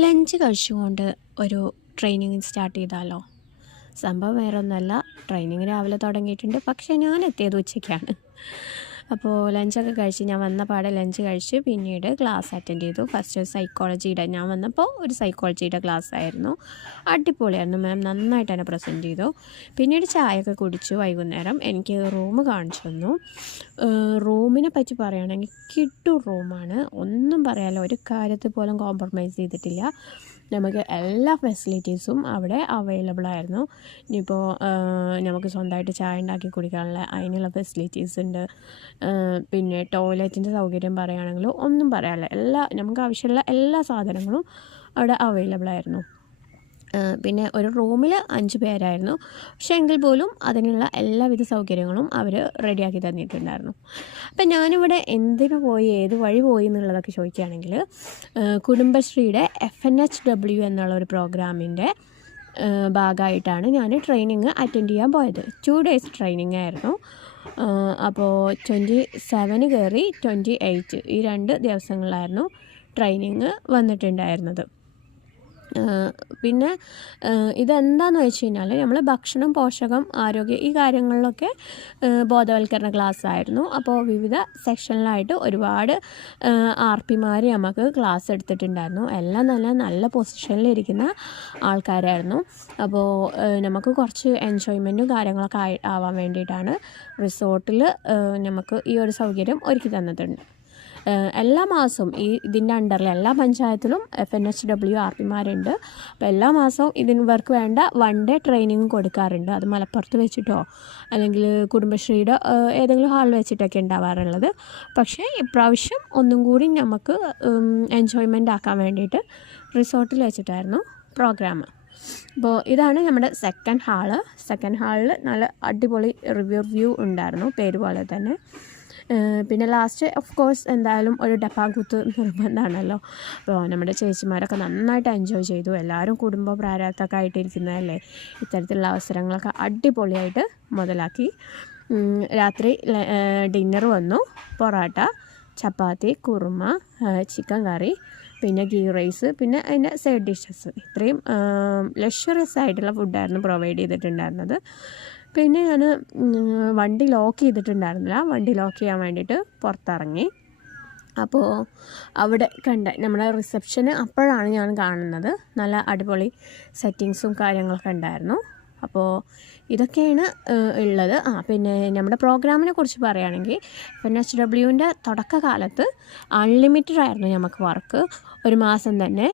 Lunch കഴിച്ചുകൊണ്ട് ഒരു training start ചെയ്താലോ? സംഭവം വേറെ ഒന്നുമല്ല, ട്രെയിനിങ് രാവിലെ തുടങ്ങിയിട്ടുണ്ട്, പക്ഷേ ഞാൻ എത്തിയത് ഉച്ചയ്ക്കാണ്. അപ്പോൾ ലഞ്ചൊക്കെ കഴിച്ച് ഞാൻ വന്ന പാടെ ലഞ്ച് കഴിച്ച് പിന്നീട് ക്ലാസ് അറ്റൻഡ് ചെയ്തു. ഫസ്റ്റ് സൈക്കോളജിയുടെ, ഞാൻ വന്നപ്പോൾ ഒരു സൈക്കോളജിയുടെ ക്ലാസ് ആയിരുന്നു. അടിപൊളിയായിരുന്നു, മാം നന്നായിട്ട് തന്നെ പ്രസൻറ്റ് ചെയ്തു. പിന്നീട് ചായയൊക്കെ കുടിച്ചു. വൈകുന്നേരം എനിക്ക് റൂം കാണിച്ചു തന്നു. റൂമിനെ പറ്റി പറയുകയാണെങ്കിൽ കിട്ടു റൂമാണ്, ഒന്നും പറയാനില്ല, ഒരു കാര്യത്തിൽ പോലും കോംപ്രമൈസ് ചെയ്തിട്ടില്ല. നമുക്ക് എല്ലാ ഫെസിലിറ്റീസും അവിടെ അവൈലബിൾ ആയിരുന്നു. ഇനിയിപ്പോൾ നമുക്ക് സ്വന്തമായിട്ട് ചായ ഉണ്ടാക്കി കുടിക്കാനുള്ള അതിനുള്ള ഫെസിലിറ്റീസ് ഉണ്ട്. പിന്നെ ടോയ്ലറ്റിൻ്റെ സൗകര്യം പറയുകയാണെങ്കിൽ ഒന്നും പറയാനില്ല, നമുക്ക് ആവശ്യമുള്ള എല്ലാ സാധനങ്ങളും അവിടെ അവൈലബിൾ ആയിരുന്നു. പിന്നെ ഒരു റൂമിൽ 5 പേരായിരുന്നു, പക്ഷേ എങ്കിൽ പോലും അതിനുള്ള എല്ലാവിധ സൗകര്യങ്ങളും അവർ റെഡിയാക്കി തന്നിട്ടുണ്ടായിരുന്നു. അപ്പം ഞാനിവിടെ എന്തിനു പോയി, ഏത് വഴി പോയി എന്നുള്ളതൊക്കെ ചോദിക്കുകയാണെങ്കിൽ, കുടുംബശ്രീയുടെ FNHW എന്നുള്ള ഒരു പ്രോഗ്രാമിൻ്റെ ഭാഗമായിട്ടാണ് ഞാൻ ട്രെയിനിങ് അറ്റൻഡ് ചെയ്യാൻ പോയത്. 2 days ട്രെയിനിങ് ആയിരുന്നു. അപ്പോൾ 27 കയറി 28 ഈ 2 ദിവസങ്ങളിലായിരുന്നു ട്രെയിനിങ് വന്നിട്ടുണ്ടായിരുന്നത്. പിന്നെ ഇതെന്താണെന്ന് വെച്ച് കഴിഞ്ഞാൽ, നമ്മൾ ഭക്ഷണം, പോഷകം, ആരോഗ്യം ഈ കാര്യങ്ങളിലൊക്കെ ബോധവൽക്കരണ ക്ലാസ് ആയിരുന്നു. അപ്പോൾ വിവിധ സെക്ഷനിലായിട്ട് ഒരുപാട് RPമാർ നമുക്ക് ക്ലാസ് എടുത്തിട്ടുണ്ടായിരുന്നു. എല്ലാം നല്ല പൊസിഷനിലിരിക്കുന്ന ആൾക്കാരായിരുന്നു. അപ്പോൾ നമുക്ക് കുറച്ച് എൻജോയ്മെൻറ്റും കാര്യങ്ങളൊക്കെ ആവാൻ വേണ്ടിയിട്ടാണ് റിസോർട്ടിൽ നമുക്ക് ഈ ഒരു സൗകര്യം ഒരുക്കി തന്നിട്ടുണ്ട്. എല്ലാ മാസവും ഇതിൻ്റെ അണ്ടറിൽ എല്ലാ പഞ്ചായത്തിലും FNHW RPമാരുണ്ട്. അപ്പോൾ എല്ലാ മാസവും ഇവർക്ക് വേണ്ട 1 day ട്രെയിനിങ് കൊടുക്കാറുണ്ട്. അത് മലപ്പുറത്ത് വെച്ചിട്ടോ അല്ലെങ്കിൽ കുടുംബശ്രീയുടെ ഏതെങ്കിലും ഹാളിൽ വെച്ചിട്ടൊക്കെ ഉണ്ടാവാറുള്ളത്. പക്ഷേ ഇപ്രാവശ്യം ഒന്നും കൂടി നമുക്ക് എൻജോയ്മെൻ്റ് ആക്കാൻ വേണ്ടിയിട്ട് റിസോർട്ടിൽ വെച്ചിട്ടായിരുന്നു പ്രോഗ്രാം. അപ്പോൾ ഇതാണ് നമ്മുടെ സെക്കൻഡ് ഹാളിൽ നല്ല അടിപൊളി റിവ്യൂ ഉണ്ടായിരുന്നു, പേര് പോലെ തന്നെ. പിന്നെ ലാസ്റ്റ് ഓഫ് കോഴ്സ് എന്തായാലും ഒരു ഡപ്പാങ്കൂത്ത് നിർബന്ധമാണല്ലോ. അപ്പോൾ നമ്മുടെ ചേച്ചിമാരൊക്കെ നന്നായിട്ട് എൻജോയ് ചെയ്തു. എല്ലാവരും കുടുംബ പ്രാരാബ്ധമൊക്കെ ആയിട്ടിരിക്കുന്നതല്ലേ, ഇത്തരത്തിലുള്ള അവസരങ്ങളൊക്കെ അടിപൊളിയായിട്ട് മുതലാക്കി. രാത്രി ഡിന്നർ വന്നു. പൊറോട്ട, ചപ്പാത്തി, കുറുമ, ചിക്കൻ കറി, പിന്നെ ഗീ റൈസ്, പിന്നെ അതിൻ്റെ സൈഡ് ഡിഷസ്. ഇത്രയും ലക്ഷറിയസ് ആയിട്ടുള്ള ഫുഡായിരുന്നു പ്രൊവൈഡ് ചെയ്തിട്ടുണ്ടായിരുന്നത്. പിന്നെ ഞാൻ വണ്ടി ലോക്ക് ചെയ്തിട്ടുണ്ടായിരുന്നില്ല. വണ്ടി ലോക്ക് ചെയ്യാൻ വേണ്ടിയിട്ട് പുറത്തിറങ്ങി. അപ്പോൾ അവിടെ നമ്മുടെ റിസപ്ഷന് അപ്പോഴാണ് ഞാൻ കാണുന്നത്. നല്ല അടിപൊളി സെറ്റിങ്സും കാര്യങ്ങളൊക്കെ ഉണ്ടായിരുന്നു. അപ്പോൾ ഇതൊക്കെയാണ് ഉള്ളത്. പിന്നെ നമ്മുടെ പ്രോഗ്രാമിനെ കുറിച്ച് പറയുകയാണെങ്കിൽ, FNHWൻ്റെ തുടക്കകാലത്ത് അൺലിമിറ്റഡ് ആയിരുന്നു നമുക്ക് വർക്ക്. ഒരു മാസം തന്നെ